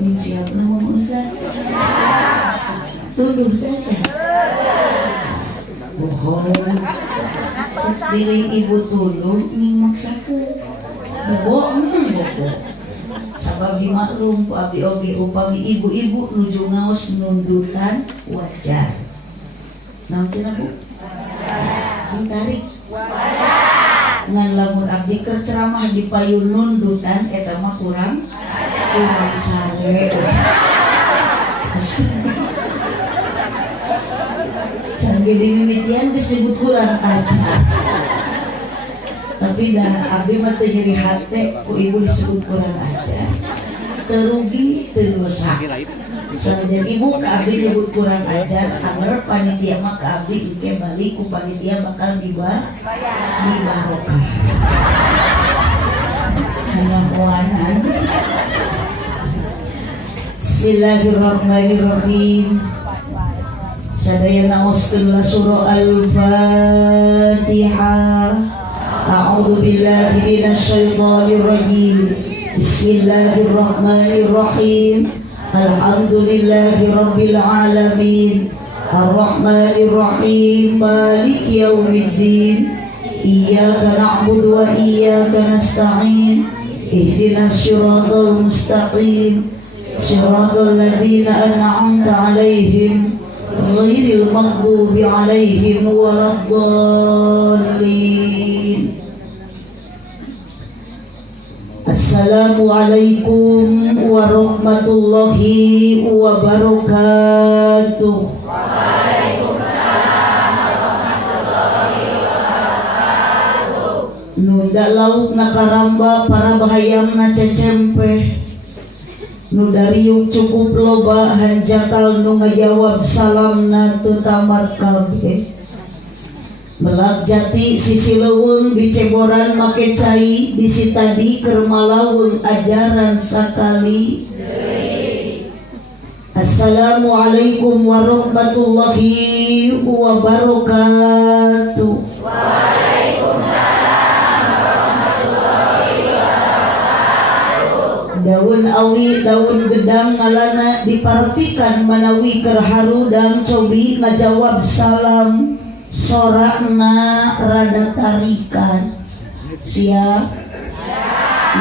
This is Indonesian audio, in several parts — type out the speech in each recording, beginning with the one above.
Ini siapa nama Ustaz? Tuduh saja. Bohong. Pilih ibu tuduh ning maksakeun. Bohong. Sabab dimaklum ku abdi oge upami ibu-ibu nuju ngaos nundutan wajar. Naon cenah Bu? Sing tarik. Ngan lamun abdi keur ceramah di payun nundutan eta mah kurang sare. Can gede mimitian geus disebut kurang ajar. Tapi dah abdi mah teu nyeri hate ku ibu disebut kurang ajar. Terugi teu dosa. Sanjen ibu ka abdi nyebut kurang ajar, anger panitia mah ka abdi engke balik ku panitia bakal dibarokah. Hanapoanan. Bismillahirrahmanirrahim. Sadaya naoskeun surah Al-Fatihah. A'udzu billahi minasyaitonir rajim. Bismillahirrahmanirrahim. Alhamdulillahi rabbil alamin. Ar-Rahmanir Rahim. Maliki yaumiddin. Iyyaka na'budu wa iyyaka nasta'in. Ihdinas siratal mustaqim. Siratal ladzina an'amta 'alaihim ghairil maghdubi 'alaihim waladdallin. Assalamualaikum warahmatullahi wabarakatuh. Waalaikumsalam warahmatullahi wabarakatuh. Nu da lauk na karamba para bahayam na cecempeh. Nu dariuk cukup loba hanjakal nu ngajawab salamna teu tamat kabeh. Melak jati sisi leuweung diceboran make cai bisi tadi keur malaweung ajaran sakali. Assalamualaikum warahmatullahi wabarakatuh. Waalaikumsalam warahmatullahi wabarakatuh. Daun awi daun gedang ngalana dipartikan manawi keur harudang cobi ngajawab salam. Sorakna rada tarikan. Siap?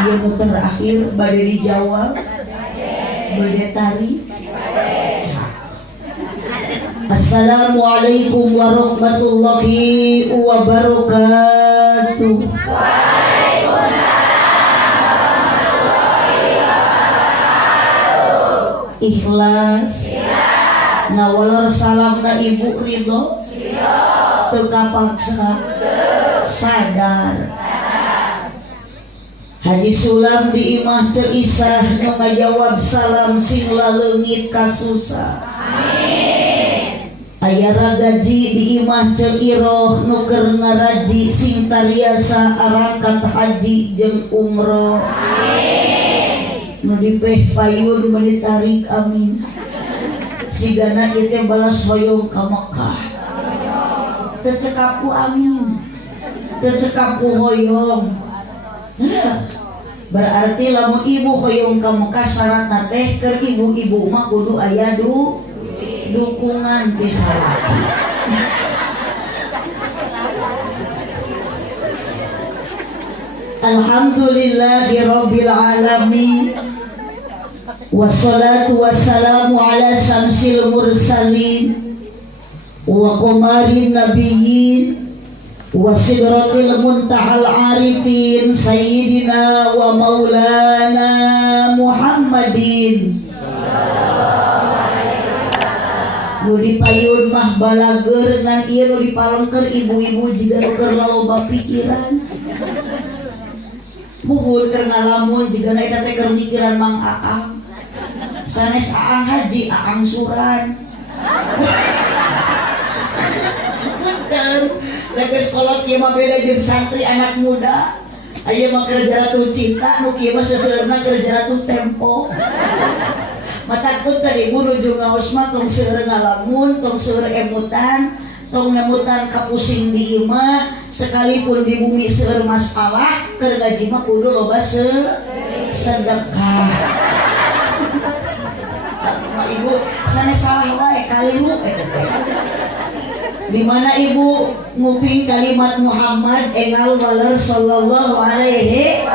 Iya nu terakhir bade dijawab. Bade tari. Assalamualaikum warahmatullahi wabarakatuh. Waalaikumsalam warahmatullahi wabarakatuh. Ikhlas. Ngawalor salamna ibu ridho. Teu kapaksa sadar. Haji Sulam di imah ceisah nu ngajawab salam sing laleungit kasusah. Amin. Aya ragaji di imah ceiroh nu keur ngaraji sing tariasa arakat haji jeung umroh. Amin. Nu dipeh payun meuni tarik amin. Sigana ieu teh balas hoyong ka Mekah. Tercekapku amin, tercekapku hoyong. Berarti lamun ibu hoyong ka Mekah syaratna teh keur ibu-ibu mah kudu aya dukungan ti salaki. Alhamdulillahirabbil alamin. Wassalatu wassalamu ala syamsil mursalin wa qamarin nabiyyin wa sidratil muntahal arifin sayyidina wa maulana Muhammadin. Nu dipayun mah balager ngan ieu nu dipalengkeun ibu-ibu jiga nu keur loba pikiran. Muhun keur ngalamun jiga na eta teh keur mikiran Mang Aang. Sanes Aang haji, Aang suran. Lagi sekolah kieu mah beda jeung santri anak muda. Aya mah kerja ratu cinta, nu kieu mah seseueurna kerja ratu tempo. Matakut tadi ibu nuju ngaos mah tong seueur ngalamun, tong seueur emutan, tong ngemutan kapusing di imah, sekalipun di bumi seueur masalah, keur gaji mah kudu loba sedekah. kaliru di mana ibu nguping kalimat Muhammad engal waler sallallahu alaihi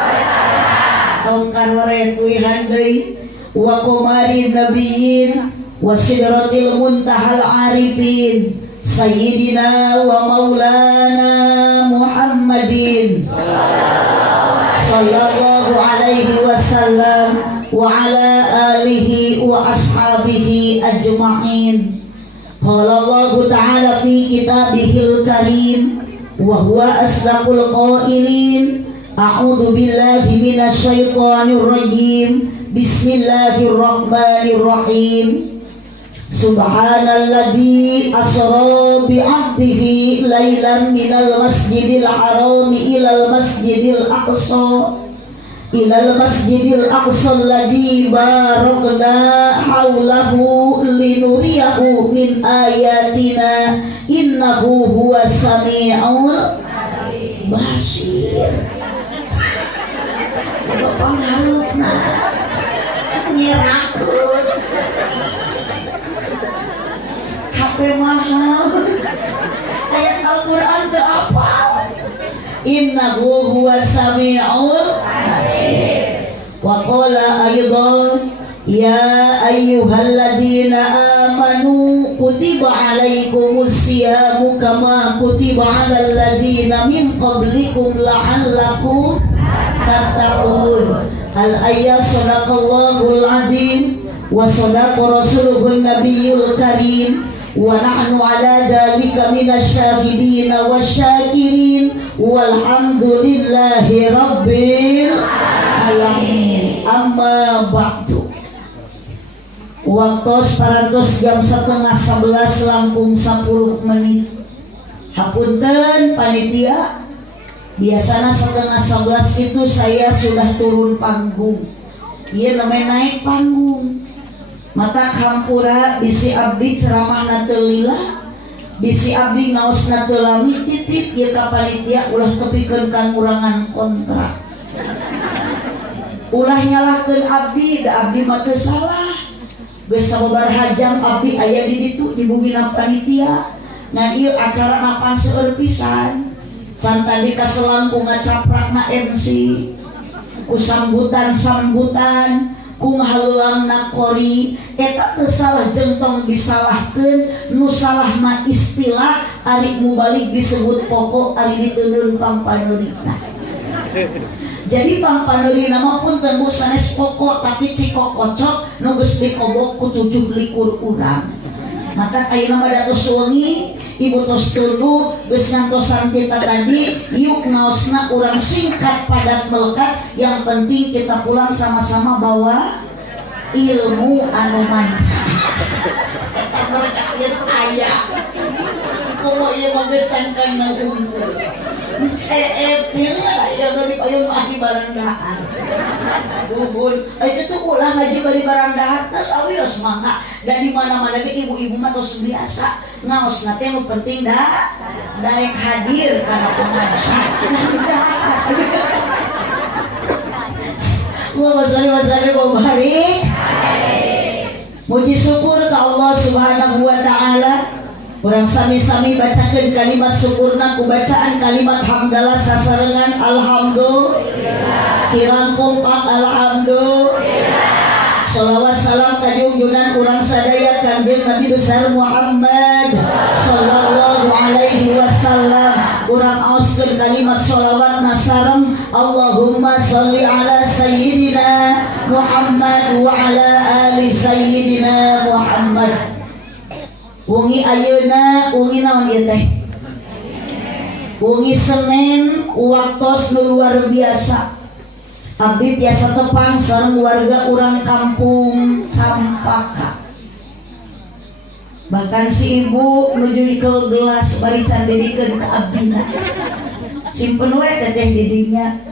tongkar waretuihan deui wa qamari nabiyyin wa sidratil muntahal arifin sayyidina wa maulana Muhammadin sallallahu alaihi wasallam wa ala alihi wa ashabihi ajma'in. Qala Allah ta'ala fi kitabihil karim wa huwa asdaqul qailin. A'udzu billahi minasy syaithanir rajim. Bismillahirrahmanirrahim. Subhanalladzi asra bi 'abdihi lailan minal masjidil harami ilal masjidil aqsa ilal masjidil aqsa alladzi barakna haulahu linuriyahu min ayatina innahu huwas samiul basir. Bapak ngarupna nyerakeun HP mahal ayat Al-Qur'an teu apal. Innahu huwas samiul basir. Wa qala aidan ya ayyuhalladzina amanu kutiba alaikumus siyamu kama kutiba alal ladzina min qablikum la'allakum tattaqun. Al-ayat sadaqallahul azim wa sadaqa rasuluhun nabiyul karim wa nahnu ala dzalika minasyahidin wasyakirin walhamdulillahi rabbil alamin. Amma ba'du. Waktu parantos jam 10:30 langkung 10 menit. Hapunten panitia, biasanya 10:30 itu saya sudah turun panggung. Iya namanya naik panggung. Mata kampura bisi abdi ceramah teu lila, bisi abdi ngaosna teu lami titip ieu ka panitia ulah tepikeun kangurangan kontrak. Ulah nyalahkeun abdi, da abdi mah teu salah. Geus sababaraha jam abdi aya di ditu di bumina panitia. Ngan ieu acara napan seueur pisan. Can tadi kaselang ku ngacaprakna MC, ku sambutan ku ngahaluangna qori eta teu salah jeung tong disalahkeun. Nu salah mah istilah ari mubalik disebut pokok ari diteundeun pangpaneurina. Jadi pangpaneurina mah pun tembus sanes pokok tapi cikok kocok nu geus dikobok ku 7 likur urang. Maka ayeuna mah datos wengi ibu tos tuluh geus ngantosan kita tadi yuk ngaosna urang singkat padat melekat. Yang penting kita pulang sama-sama bawa ilmu anu manfaat. Eta berkat geus aya. Kumaha ieu mah geus sangkana unggul. CFT aya nu dipayung ahli barandaan. Buhun, itu ulah ngaji bari barandaan teh sawios mangga. Dan di mana-mana ge ibu-ibu mah tos biasa ngaosna teh nu penting daek hadir kana pengajian. Allahumma shalli wa sallim wa barik. Muji syukur ka Allah Subhanahu wa taala. Urang sami-sami bacakeun kalimat syukurna ku bacaan kalimat hamdalah sasarengan alhamdulillah. Tirangkung pak alhamdulillah. Shalawat salam ka junjungan urang sadaya Kanjeng Nabi besar Muhammad sallallahu alaihi wasallam. Urang aoskeun kalimat shalawat nasarem Allahumma sholli ala sayyidina Muhammad wa ala ali sayyidina Muhammad. Wengi ayeuna wengi naon ieu teh? Wengi Senin waktos nu luar biasa. Abdi tiasa tepang sareng warga urang kampung Campaka. Bahkan si ibu nuju ikel gelas bari can didikeun ka abdina. Simpen we teteh didinya.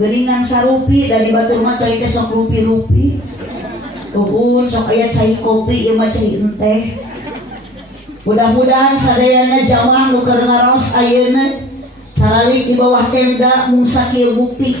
Beuringan sarupi dari batur mah cai teh sok rupi-rupi. Uhun sok aya cai kopi ieu mah cai teh. Mudah-mudahan sadayana jamaah nu keur ngaraos ayeuna caralik di bawah tenda mung sakieu bukti.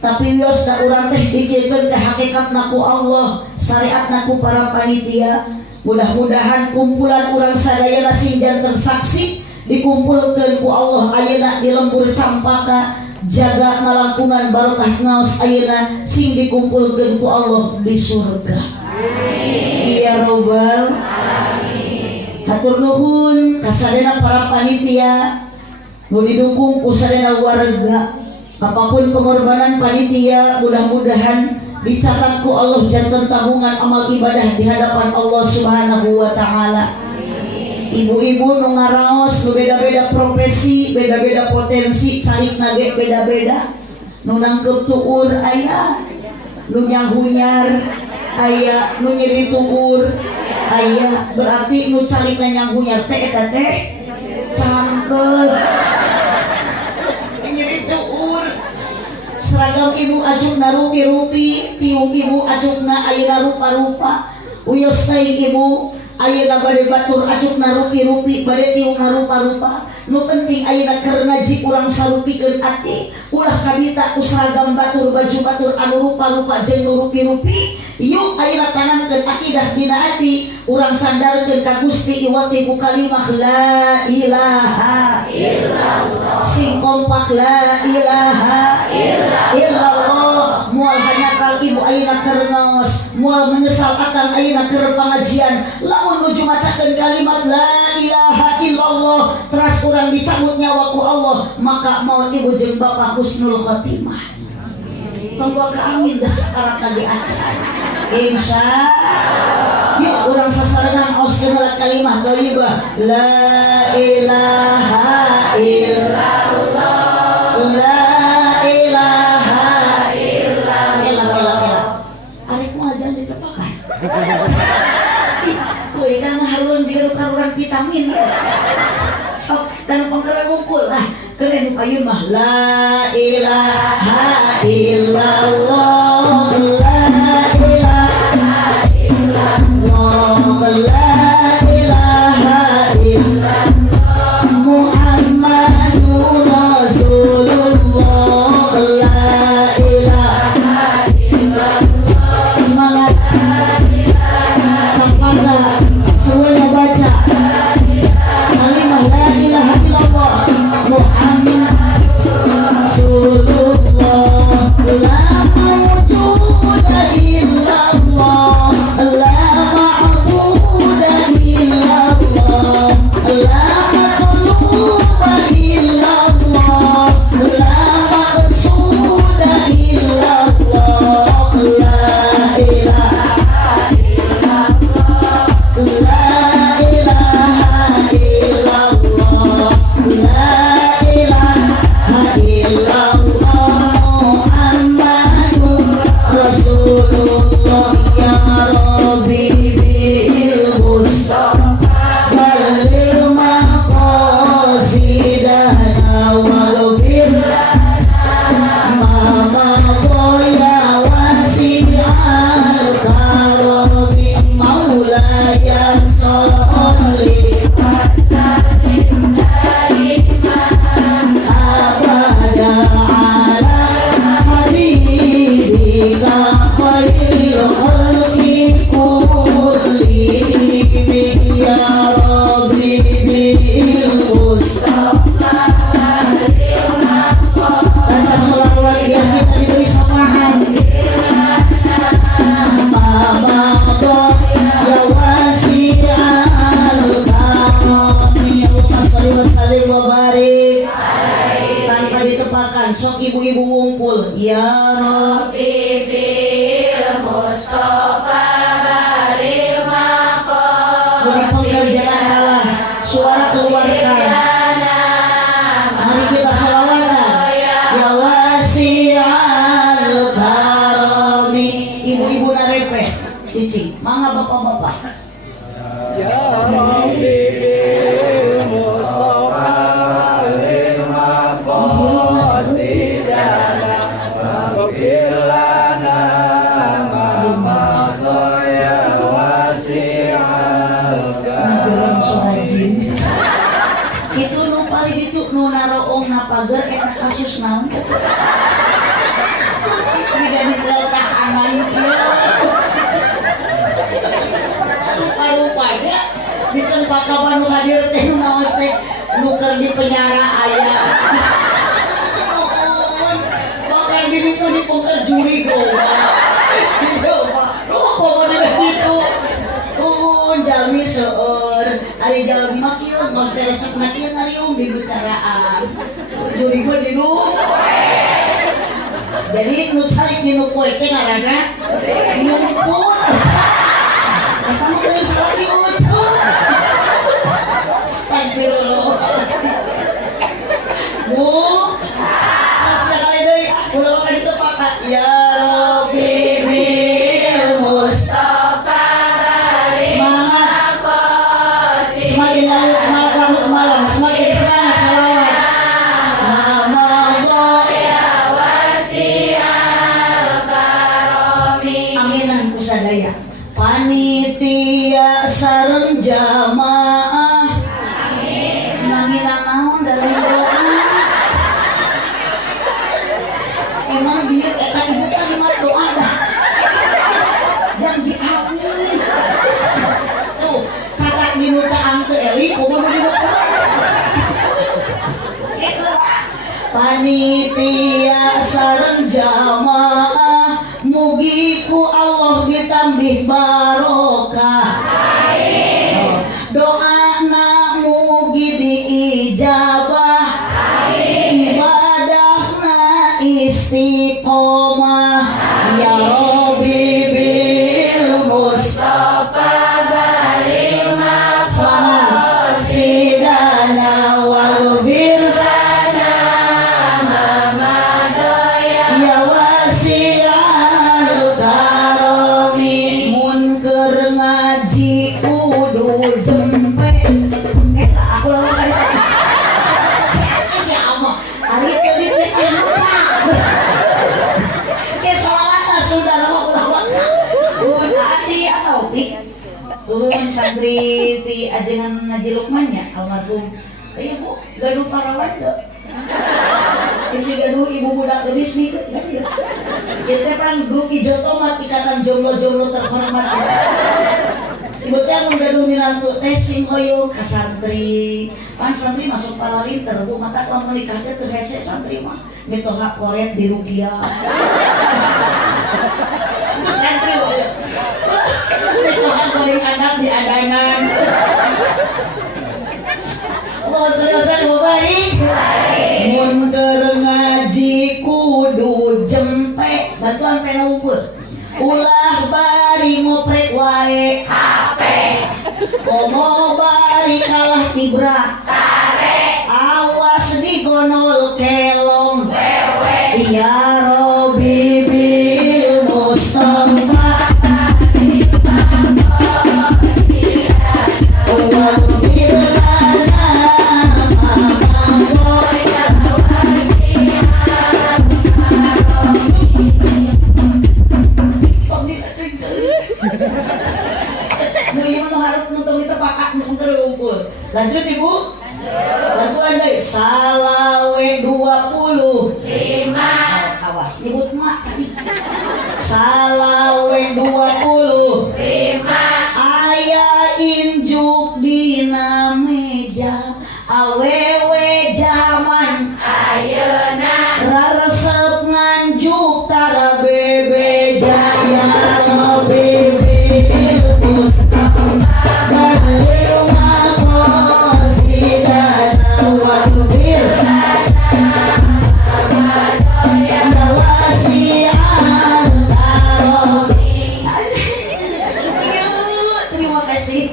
Tapi wios da urang teh dikikeun teh hakikatna ku Allah, syariatna ku para panitia. Mudah-mudahan kumpulan urang sadayana sing janten saksi dikumpulkeun ku Allah ayeuna di lembur Campaka, jaga ngalangkungan barokah ngaos ayeuna sing dikumpulkeun ku Allah di surga. Iya robbal alamin. Hatur nuhun kasadena para panitia nu didukung ku sadena warga. Apapun pengorbanan panitia, mudah-mudahan dicatat ku Allah jantan tabungan amal ibadah di hadapan Allah Subhanahu wa taala. Ibu-ibu nu ngaraos nu beda-beda profesi, beda-beda potensi, calik nage beda-beda. Nu nangkep tuur aya, nu nyahunyar aya, nu nyeri tuur aya. Berarti nu calik nyahunyar teh eta teh cangkel. Nyeri tuur. Seragam ibu acukna rupi-rupi, tiung ibu acukna ayeuna rupa-rupa. Uyos teh ibu ayeuna bade batur acukna rupi-rupi, bade tiungna rupa-rupa. Nu penting ayeuna keur ngaji urang sarupikeun ati, ulah kabita ku seragam batur, baju batur anu rupa-rupa jeung nu rupi-rupi. Yuk ayeuna tanamkeun akidah dina ati, urang sandarkeun ka Gusti iwati ku kalimah la ilaha illallah. Sing kompak la ilaha illallah. Moal hanyakal ibu ayeuna keur ngaos, moal menyesal akan ayeuna keur pangajian, lamun nuju macakeun kalimat la ilaha illallah teras urang dicabut nyawa ku Allah, maka maot ibu jeung bapak husnul khotimah. Tonggo ka amin da sakarat tadi acan. Insya yuk urang sasarengan auskeun kalimat thayyibah la ilaha illallah. La ilaha illallah. Arek muajan ditepakan. Kowe kan harureun jiga nu karuran vitamin. Sok dan pangkara ngumpul lah keren payun mah la ilaha illallah. La ilaha illallah. La ilaha illallah. Muhammadur Rasulullah. La ilaha illallah. Semangat. Campaka semuanya baca kalimah la ilaha illallah Muhammadur Rasulullah. La mawjuda illallah, la ma'buda illallah, la maqluba illallah, la maqsuda illallah. La ilaha illallah. La ilaha illallah. La ilaha illallah Muhammadur Rasulullah. Ya Rabbi bil Mustafa balil maqasidana wal firlana ma madaya wasi'al karami maulaya sholli abada ala habibika khairil khalqi kullihim. Ya Rabbi bil Mustafa baca sholawat biar kita diberi sapaan. Mama ya wasi'al karami Allahumma sholli wa sallim wa barik. Tanpa ditepakan sok ibu-ibu ngumpul. Ya Rabbi bil Mustafa barik maqam. Beri pekerjaan kalah, suara keluarkan. Mari kita sholawatan. Ya wasi'al karami. Ibu-ibu narepeh cicing, mangga bapak-bapak. Ya Rabbi bil Mustafa lil maqasidana waghfir lana ma madaya wasi'al Nabilang suara jin. Itu nu paling itu nu naroong napager eta kasus naon. Tidak bisa tahanan. Rupa-rupa di Cempaka Bandung hadir teh nu naos teh nuker di penjara aya. Bakal di ditu dipungker juri goba. Goba. Kok di ditu. Jalmi seueur ari jalmi mah kieu mos teh resepna kieu ngariung di bicaraan. Juri mah di nu. Jadi nu calik di nu poe teh ngaranna nyumput. Eta mah geus salah diucap. Astagfirullah. Bu, sekali deui ulah ka ditu Pak. Ya Rabbi bil Mustafa semakin larut malam semakin semangat salawat. Aminan kusadaya panitia sareng jamaah nganginan naon dalam doa emang bieu eta ibu kalimat doa dah janji amin tuh cacak dinu caang teu eli kumaha dinu panitia sareng jamaah mugi ku Allah ditambih barokah. Doana mugi diijabah. Ibadahna istiqomah. Ya Rabbi bil Mustafa baril maqsad sidana wal birlana mamadaya ya wasi'al karami munker ngaji kudu jempe aku lawan kali siapa hari tadi teh apa ke salawat sudah lama hati atau santri ti ajengan Haji Lukman ya almarhum iya bu gaduh parawan tuh isi gaduh ibu budak gelis nih kan ya itu kan grup Ijoto mah ikatan jomblo-jomblo terhormat ya ibu teh gaduh minantu teh sing hoyong ka santri pan santri masuk palalinter bu mata kalau menikah teh teu hese santri mah mitoha koret di rupiah santri mitoha goreng anak di adanan Allah selesai mubarik mun keur ngaji kudu jempe batuan pena umpul ulah bari ngoprek wae HP komo bari kalah tibra sare awas digonol kelong wewe ya Rabbi bil Mustafa lanjut ibu bantuan deh salawe 25 awas nyebut mak tadi salawe 25 aya injuk dina meja awewe zaman ayeuna raresep nganjuk tara bebeja ya Rabbi bil Mustafa balil maqasidana wal birlana ya wasi'al karami. Terima kasih.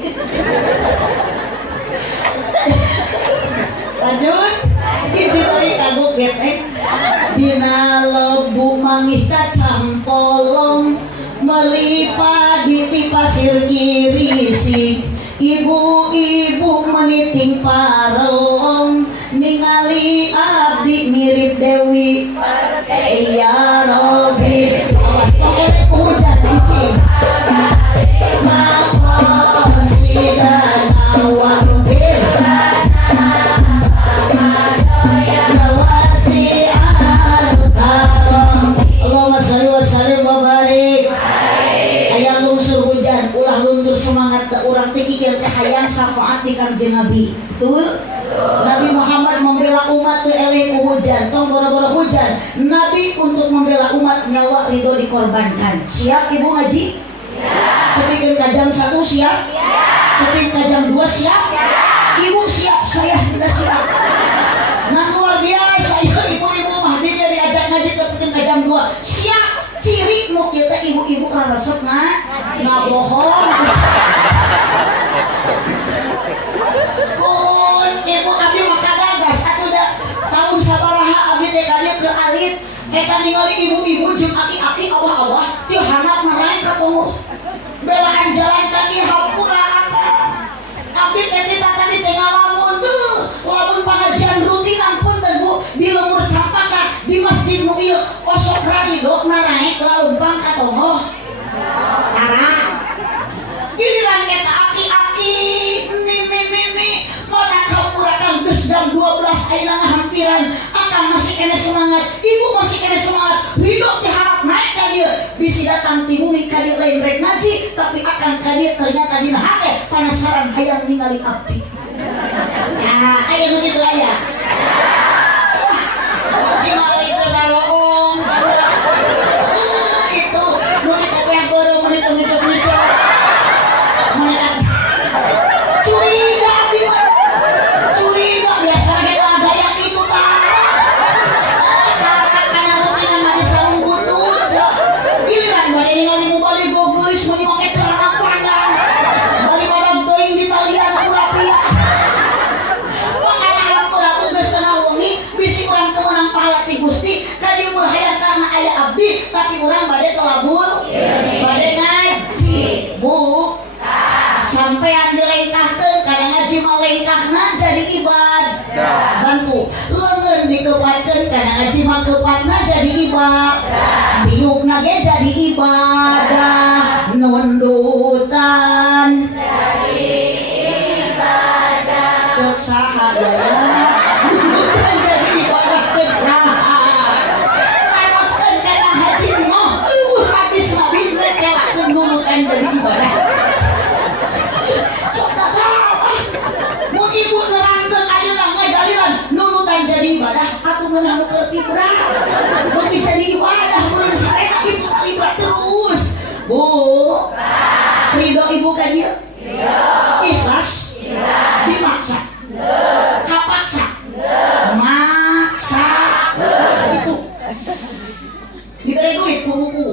Lanjut dijulai kagok getek dina lebu mangih kacang polong melipad di pasir kiri sik ibu-ibu meniting parelong ningali abdi mirip Dewi ya Rabbi awas pokoknya hujan cicing maqasidana wa birlana ya wasi'al karam Allahumma shalli wa sallim wa barik ayang digusur hujan ulah luntur semangat ke urang teh kikil teh hayang syafaat di Kangjeng Nabi. Betul? Nabi Muhammad membela umat teu eleh ku hujan, tong boro-boro hujan. Nabi untuk membela umat nyawa ridho dikorbankan. Siap Ibu ngaji? Siap. Tapi ke jam 1 siap? Siap. Tapi ke jam 2 siap? Siap. Ibu siap, saya tidak siap. Nah luar biasa ibu-ibu mah dia diajak ngaji tapi ke jam 2 siap. Ciri mau kita ibu-ibu kan resep nggak bohong. Pun ibu kami maka gagas aku udah tahun sabaraha abi teh kali ke alit eta ningali ibu-ibu jeung aki-aki awah-awah ti hanap narai ka tunggu belaan jalan kaki hampura abi teh tadi teh ngalamun lamun pengajian rutinan pun teguh di lemur campaka di masjid nu ieu osok radidok naik lalu bangka tongoh tara giliran eta aki-aki ni mana kampurakan geus jam 12 ayeuna ngahampiran akang masih kena semangat ibu masih kena semangat hidup diharap naik ka dieu bisi datang ti bumi ka dieu lain rek ngaji tapi akang ka dieu ternyata dina hate penasaran hayang ningali abdi. Nah, aya begitu aya. Gimana itu daroong sana. Itu nu dikopiah beureum mun itu ngicok-ngicok. Mereka curiga abi mah. Curiga biasa ge gaya itu tah. Kana rutinan mah disalung butut. Giliran bade ningali mubali gogeus mun make celana panjang. Bali badag teuing di talian kurapia. Bisi orang temenang pahala ti Gusti kadi urang hayang karena aya abdi tapi urang bade tolabul bade ngaji Bu sampean dilengkahkeun kada ngaji mah lengkahna jadi ibadah bantu leungeun dikeupatkeun kada ngaji mah keupatna jadi ibadah biukna ge jadi ibadah nundutan jadi ibadah cek saha jadi ibadah. Sok mun ibu nerangkeun ayeuna ngadaliran nunutan jadi ibadah atuh meunang keur tibra. Beuki jadi ibadah mun sarena itu talibat terus. Bu. Ridho ibu ka dieu? Ridho. Ikhlas? Ikhlas. Dipaksa? Teu. Kapaksa? Teu. Maksa? Teu. Itu. Diberi duit ku buku.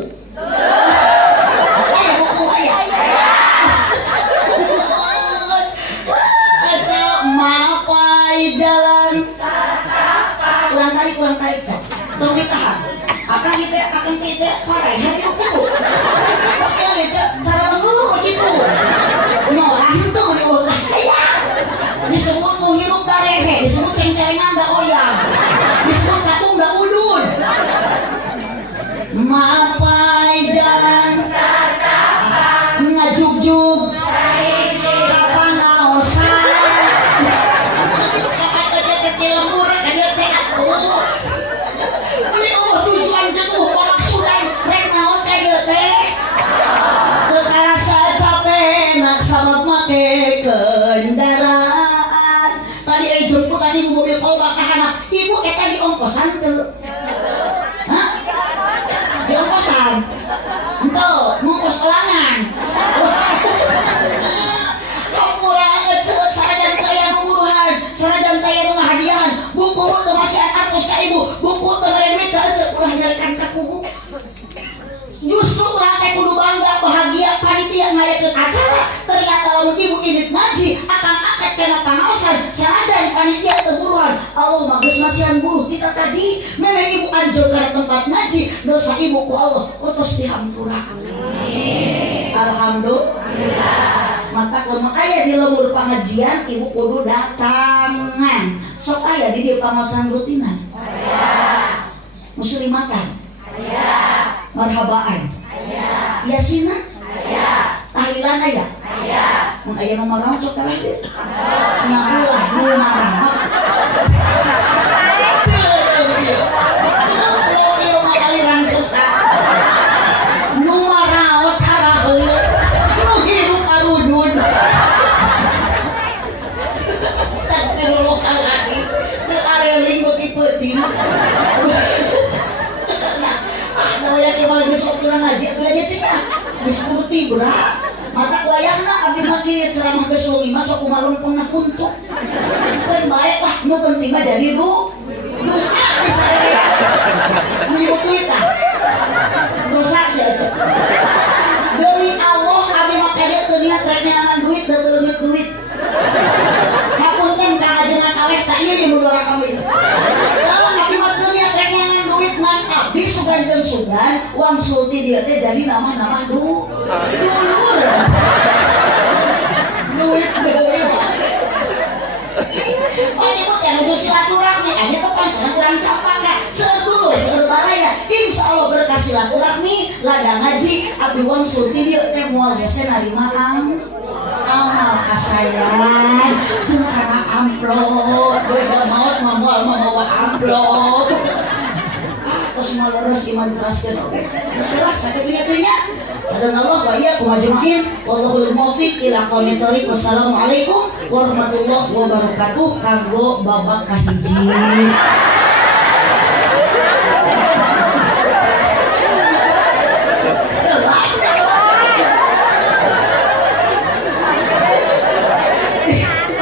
kurang tarik cak tong ditahan akan kita parai hari itu sakit ya cak cara lembut begitu nyorang tuh diulah disebut menghirup darehe disebut ceng-cengan da oyang disebut patung da udun mapai jalan ngajuk-juk kapan aosan kapan kecet di lembur kadir teh aku ini tujuan jenuh pemaksudan rek naon kadir teh teu karasa capek nak sabab make kendaraan tadi jemput tadi mobil kolbak kahana ibu eta di ongkosan teu hah di ongkosan ente ngongkos ulangan kurang ngecet sanajan taya menguruhan sanajan taya hadiahan buku teu masih artos ka ibu buku teu mere duit teu cek ulah nyarikan ka kubu justru urang teh kudu bangga bahagia panitia ngayakeun acara ternyata lamun ibu init ngaji akang angkat kana pangaosan sanajan panitia teu buruhan Allah mah geus masihan buruh kita tadi memang ibu anjur kana tempat ngaji dosa ibu ku Allah utus dihampura amin alhamdulillah maka lamun aya di lembur pengajian ibu kudu datangan sok aya di dieu pangaosan rutinan aya muslimatan aya marhabaan aya yasinan aya tahlilan aya aya mun aya nu marah sok terakhir ngabulah nu marah aliran susah nu marah cara heuh diskuti berat mata wayahna abdi maki ceramah ke suami masuk kumalempeng na kuntuk kan baik lah nu penting mah jadi doa di saya menyebut duit lah dosa sih aja demi Allah abdi maka dia terlihat renyangan duit dan terlihat duit hapunten kahajengan aleh tak iya yang mudara kami kalau abdi maka terlihat renyangan duit ngan abdi sugan dan sugan uang sulti dia teh jadi nama-nama dulur duit oh ibu yang udah silaturahmi ada tepan kurang campaka sedulur sebaraya insya Allah berkah silaturahmi ladang ngaji abdi uang sulti dia teh moal hese narima amal kasayan jeung kana amplop beda maut mau amplop terus mau leres iman teraskeun oke teruslah sakit punya cenah Allah wa iyyakum ajmain wallahul muwaffiq ila aqwamit thoriq wassalamualaikum warahmatullahi wabarakatuh kanggo babak kahiji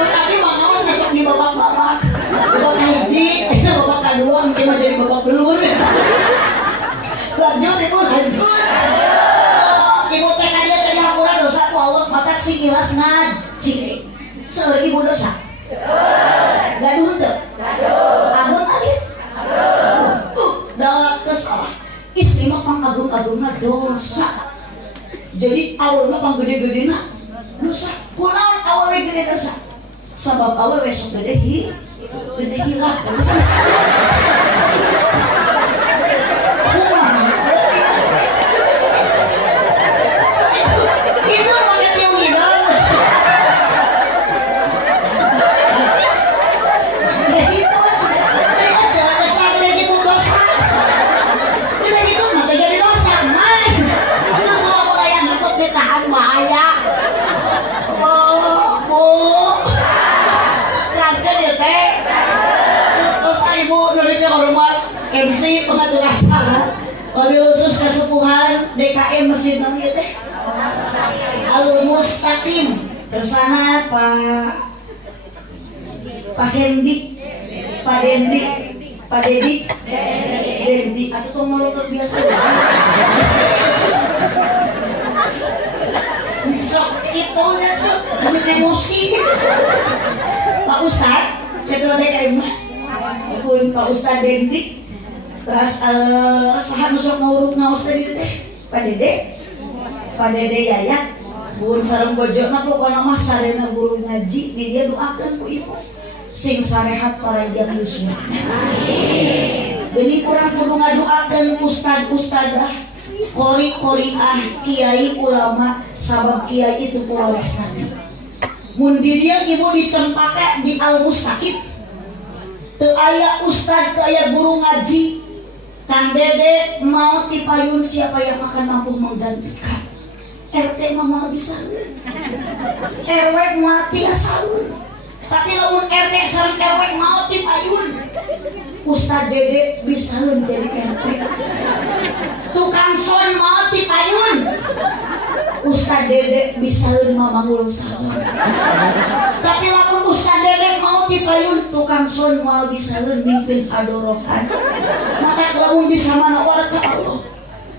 tapi mangos masuk di babak kahiji babak kedua mungkin mau jadi babak belur lanjut ibu lanjut ibu teh dia tadi hampura dosa ku Allah mata si ilas ngad cik seueur ibu dosa gaduh teu agung alit da salah istri mah pang-agung-agungna dosa jadi awal mah pang-gede-gedena dosa kunaon awal we gede dosa sabab awal we sok gede hilang itu pakai tiung hidung udah gitu terlihat jalan saya udah gitu dosa udah gitu nanti jadi dosa mas itu semua mulai yang ngetut ditahan bahaya bu teraskan ya teh terus ibu nulisnya hormat MC pengatur acara wabil khusus kesepuhan DKM Masjid Nabi teh Al-Mustaqim kesana Pak Hendi Pak Dendi Pak Dendi atau tuh melotot biasa sok itu ya sok banyak emosi Pak Ustad ketua DKM Pak Ustad Dendi terus saha nu sok nguruk ngaos teh teh Pak Dede Yayat bun sareng bojona pokona mah sarena guru ngaji di dia doakeun ku ibu sing sarehat paranjang yuswa amin beuni urang kudu ngadoakeun ustad-ustadah qori-qoriah kiai ulama sabab kiai itu pewaris nabi mun di dia ibu dicempake di Al-Mustaqim teu aya ustad teu aya guru ngaji Kang Dede mau dipayun siapa yang akan mampu menggantikan RT mah bisa RW mati asalun tapi lamun RT sareng RW mau dipayun Ustad Dede bisa jadi RT tukang son mau dipayun Ustad Dede bisa mamangul salon tapi lamun Ustad Dede mau dipayun tukang son mau bisa mimpin adorokan maka lamun bisa mana warga Allah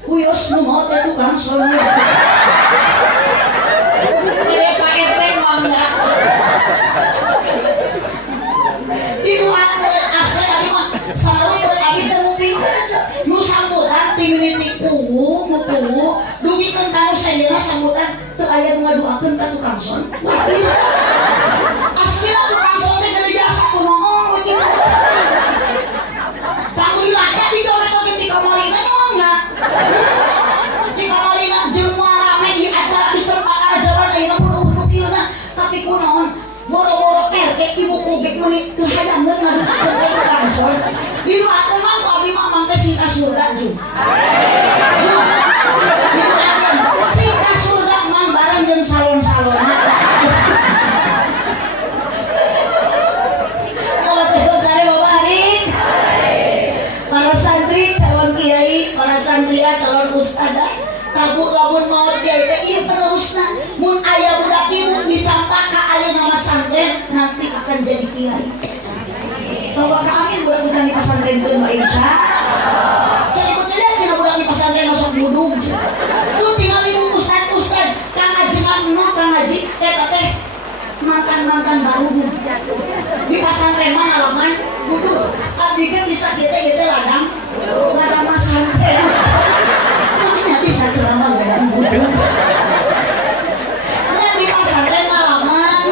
Uyos nu mau teh tukang son ini Pak RT mangga dibuatkeun ase abi mah selalu abi teu ngupingkeun aja nu sambutan ti mimiti pungu dugikeun ka nu sayeuna sambutan teu aya nu ngaduakeun ka tukang son wah ieu aslinya tukang son teh gede jasa kumaha we kitu pangilaka digawe ti kamarina nya di kamarina jeung rame di acara di cempaka jalan ayeuna puluh-puluh tapi kunaon boro-boro RT ibu kugek meni teu hayang ngaduk ka tukang son ieu atuh mah ku abi mah mangke sing ka surga jung ieu atuh sing ka surga mang bareng jeung salon-salonna para santri calon ustadzah tabu lamun maut kiai pesantren Mbak Insya. Jadi ikut tidak cina budak di pesantren masuk budung. Tuh tinggal ibu ustad Kang Haji Mano, Kang Haji teh mantan baru di pesantren mah halaman budung. Abdi ge bisa gete ladang masalah. Makanya bisa ceramah ladang budung. Di pesantren halaman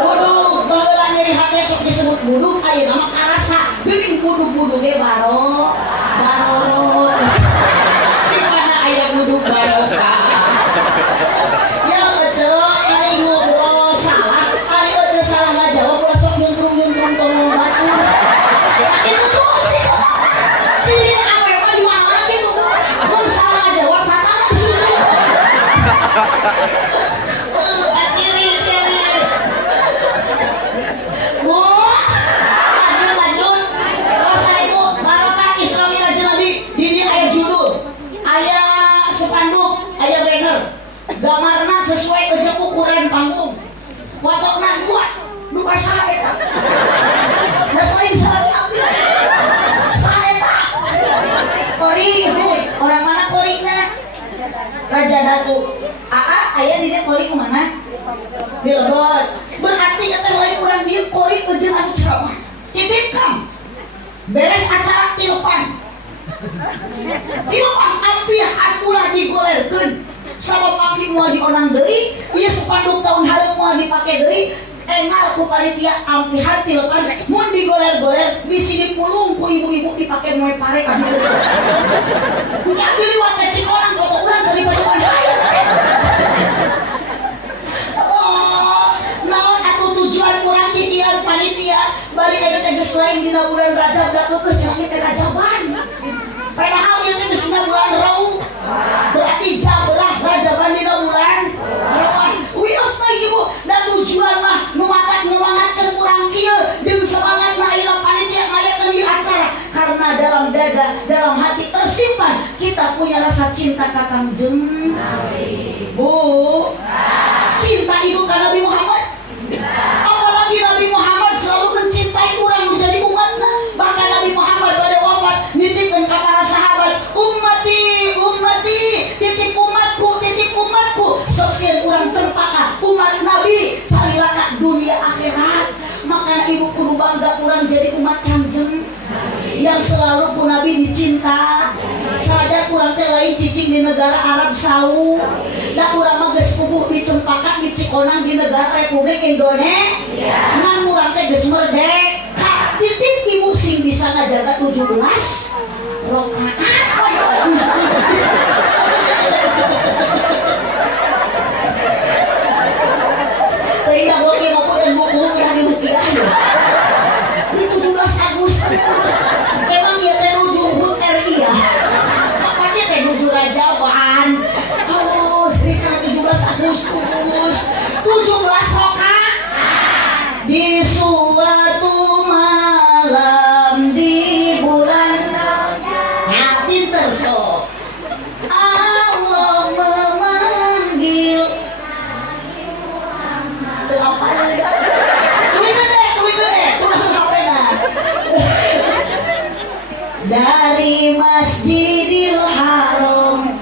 budung baheula nyeri hate sok disebut budung ayeuna mah karasa geuning budug-budug ge baro di mana aya budug barokah ya ece ari ngobrol salah ari ece salah ngajawab ulah sok nyuntrung tolong batur itu tuh sih awe mah di mana gitu mun salah ngajawab tatangan suruh lanjut dosa ibu barokah Islami Raja Nabi di dia aya judul aya sepanduk aya banner gamarna sesuai ejek ukuran panggung fotona buat duka saha eta da selain salah diambil saha eta kori orang mana korina Raja Datu aya di dia kori kemana di Lebet berarti eta lain urang dieu kori jeung anu ceramah titipkan beres acara tilpan ampihan ulah digolerkeun sabab abdi moal dionang deui ieu sepanduk tahun hareup moal dipake deui engal ku panitia ampihan tilpan mun digoler-goler bisi dipulung ku ibu-ibu dipake moe pare ka dieu engke liwat ka Cikonang foto urang tadi pasukan naon atuh tujuan urang titian panitia bari aya teh geus lain dina bulan Rajab da teu kecelake teh Rajaban padahal ieu teh geus dina bulan Rauf berarti jabelah Rajaban dina bulan Rauf wios teh ibu da tujuan mah nu matak nyemangatkeun urang kieu jeung semangatna ayeuna panitia ngayakeun ieu acara karena dalam dada dalam hati tersimpan kita punya rasa cinta ka Kangjeng Nabi Bu cinta ibu ka Nabi Muhammad apalagi Nabi Muhammad selalu mencintai orang menjadi umatnya bahkan Nabi Muhammad pada wafat nitipkan ke para sahabat ummati titip umatku sok sieun urang cempaka umat Nabi salilaka dunia akhirat makanya ibu kudu bangga urang jadi umat Kangjeng yang selalu ku Nabi dicinta sadar kurang teh lain cicing di negara Arab Saudi da urang mah geus puguh di Cempaka di Cikonang di negara Republik Indonesia ngan urang teh geus merdeka titip ibu sing bisa ngajaga 17 rakaat teuing da goki ngopokeun buku pernah di rupiah ya di 17 Agustus emang ieu teh nuju HUT RI ya kapatnya teh nuju Rajaban halo jadi kana 17 Agustus 17 rakaat di suatu malam di bulan Rajab pinter sok Allah memanggil apa dari Masjidil Haram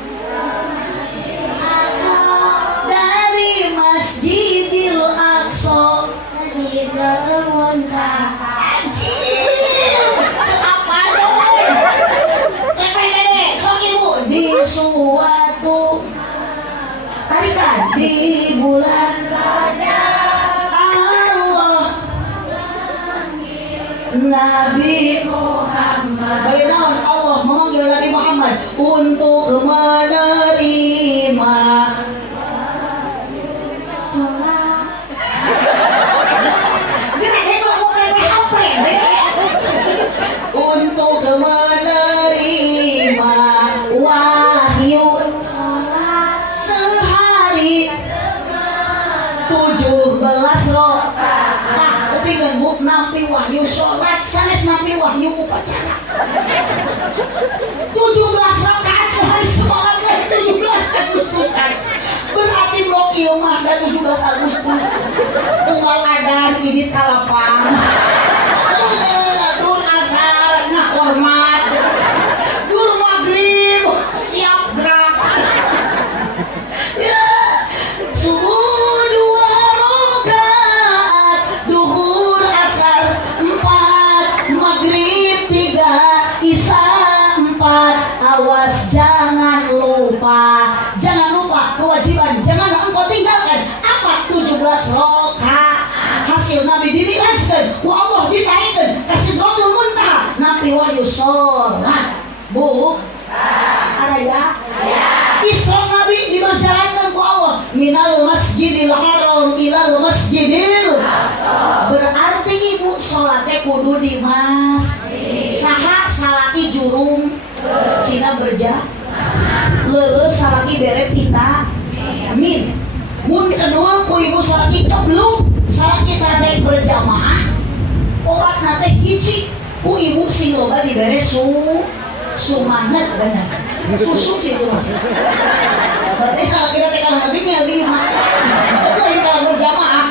dari Masjidil Aqsa Sidratul Muntaha anjir apa dong dede sok ibu di suatu tarikan di bulan Rajab Allah Nabi Muhammad bagaimana Allah memanggil Nabi Muhammad untuk menerima untuk menerima wahyu sehari 17 rakaat tapi gembuk nampi wahyu sholat sanes nampi wahyu upacara 17 rakaat sehari semalam lagi 17 Agustusan berarti blok ieu mah da 17 Agustus unggal adan idit kalapang ladur asar nah hormat. Dur maghrib siap gerak. Ya, subuh 2 rakaat, duhur asar 4, maghrib 3, isya 4. Awas jangan lupa kewajiban, jangan engkau tinggalkan apa 17 rakaat. Hasil Nabi dibilaskan, wa Allah ditaikkan kasih Sidratul Muntaha, nabi wahyu sholat. Bu, ada ya? Isra Nabi diberjalankan ku Allah minal masjidil haram ilal masjidil. Berarti ibu sholatnya kudu di masjid. Saha salaki jurung sina berja leuleus salaki bere pita min. Mun kedua ku ibu salaki kebluk salaki tadek berjamaah obat nate hiji ku ibu sing loba dibere sumanget bener susu sih itu mas. Berarti kalau kita tekan hatinya lima lain kalau berjamaah.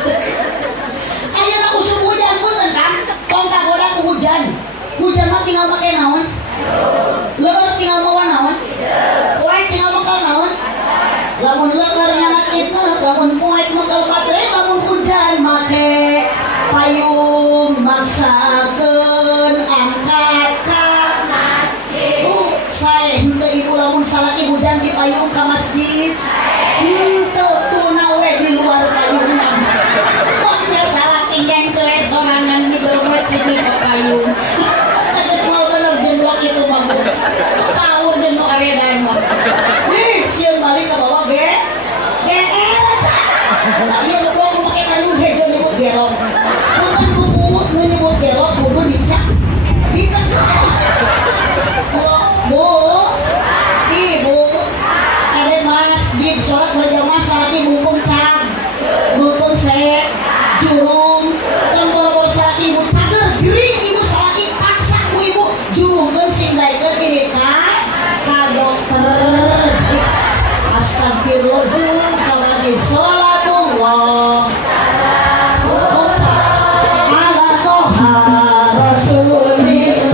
Ayo nak usum hujan pun tentang tongkak goda ku hujan mah tinggal pakai naon leur tinggal mawa naon poek tinggal makal naon lamun leur nyanak itu lamun poek makal baterai lamun hujan make payung maksakeun angkat ka masjid. Sae henteu ibu lamun salaki hujan di payung ka masjid henteu tuna we di luar payungan. Pokoknya salaki yang celek sorangan di bawah masjid di payung. Geus mau bener jendok itu mah. Tahu jeung nu aredan mah. Ih, sieun balik ka bawah ge. Aja. Lah ieu goblok make payung hejo nyebut gelok. Punten buku nu nyebut gelok kudu dicak. Bu, ibu, ada masjid sholat berjamaah salaki mumpung cag, mumpung se, jurung, yang boro-boro salaki ibu cager, gering ibu salaki paksa ku ibu jurungkeun sing daikeun ini ka dokter. Astagfirullah jurung ka masjid sholatullah. Ala toha Rasulillah.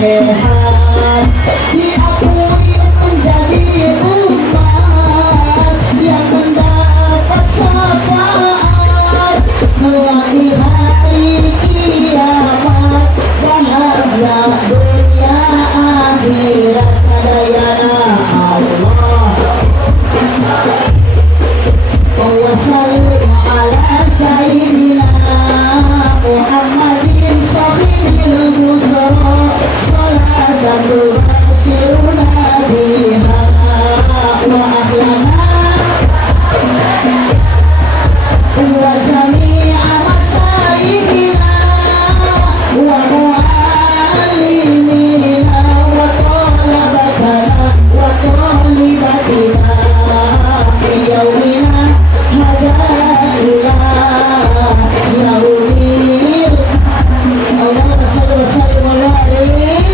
sehat, diakui menjadi umat yang mendapat syafaat kelak di hari kiamat, bahagia dunia akhirat sadayana Allah. Wa sallim ala sayyidina Muhammadin sahibul busra salatan tubashiruna biha wa ahlana wa jami'a masyayikhina wa muallimina wa talabatana wa talibatina fi yaumina hada ila yaumil. Allahumma shalli wa sallim wa barik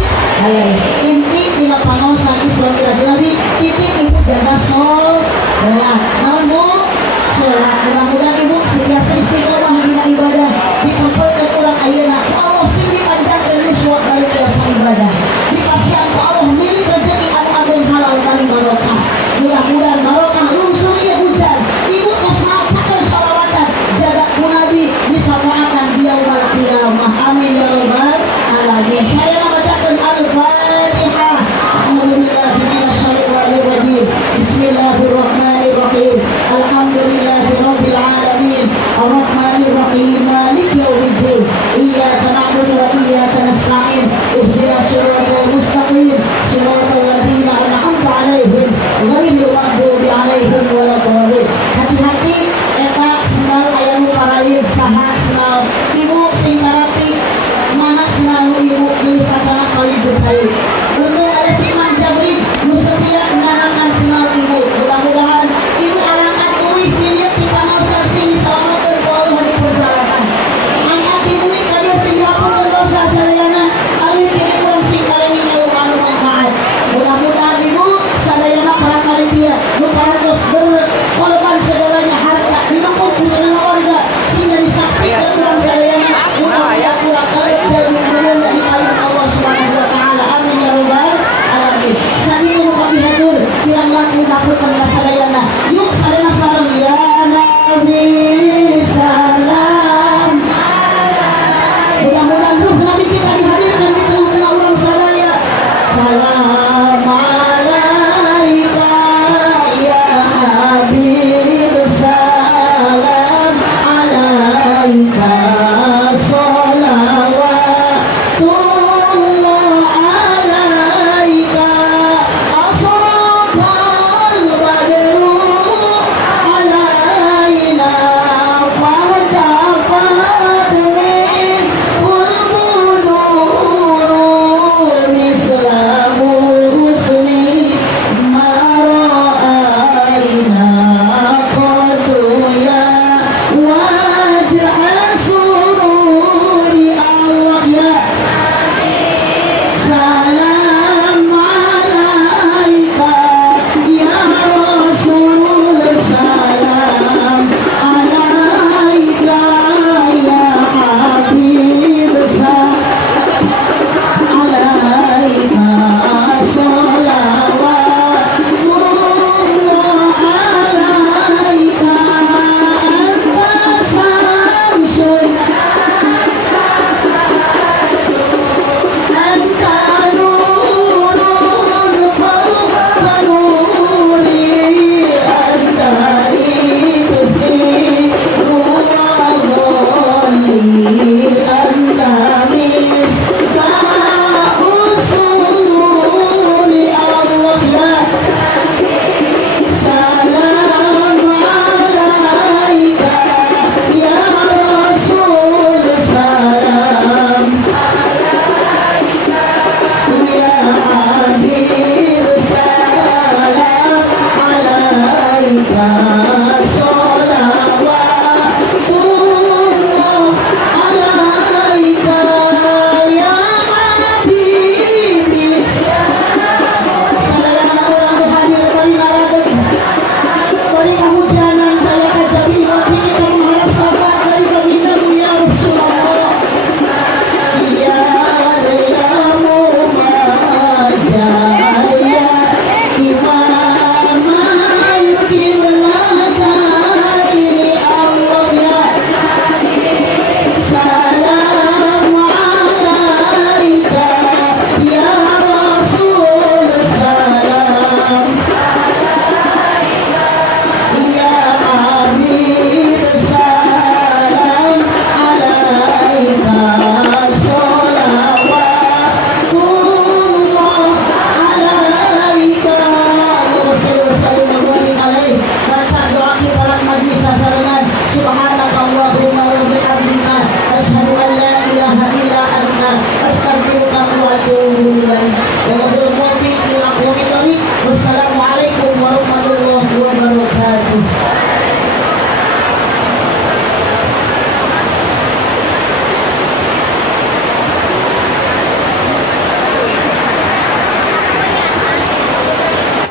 alaihi. Inti dina pangosan Islam Nabi titik ibu jaga sholat. Namun sholat mudah-mudahan ibu senantiasa istiqomah dina ibadah dikumpulkan urang ayeuna ku Allah sing dipanjangkeun yuswa balik jasa ibadah dipasihan ku Allah milik rezeki anu agung halal paling barokah. Mudah-mudahan barokah lungsur ieu hujan ibu tos maot saker shalawatan jaga ku Nabi disyafaatan yaumul qiyamah. Amin ya rabbal alamin. Saya bacakeun Al-Fatihah. A'udzubillahi minasyaitonir rajim. Bismillahirrahmanirrahim. Alhamdulillahirabbil alamin. Arrahmanir rahim. Maliki yaumiddin. Iyyaka na'budu wa iyyaka nasta'in. Ihdinas siratal mustaqim. Siratal ladzina an'amta 'alaihim ghairil maghdubi 'alaihim waladdallin. Hati-hati eta sendal aya nu paralib saha sendal ibu sing karati mana sendal ibu pilih kacana paling besar.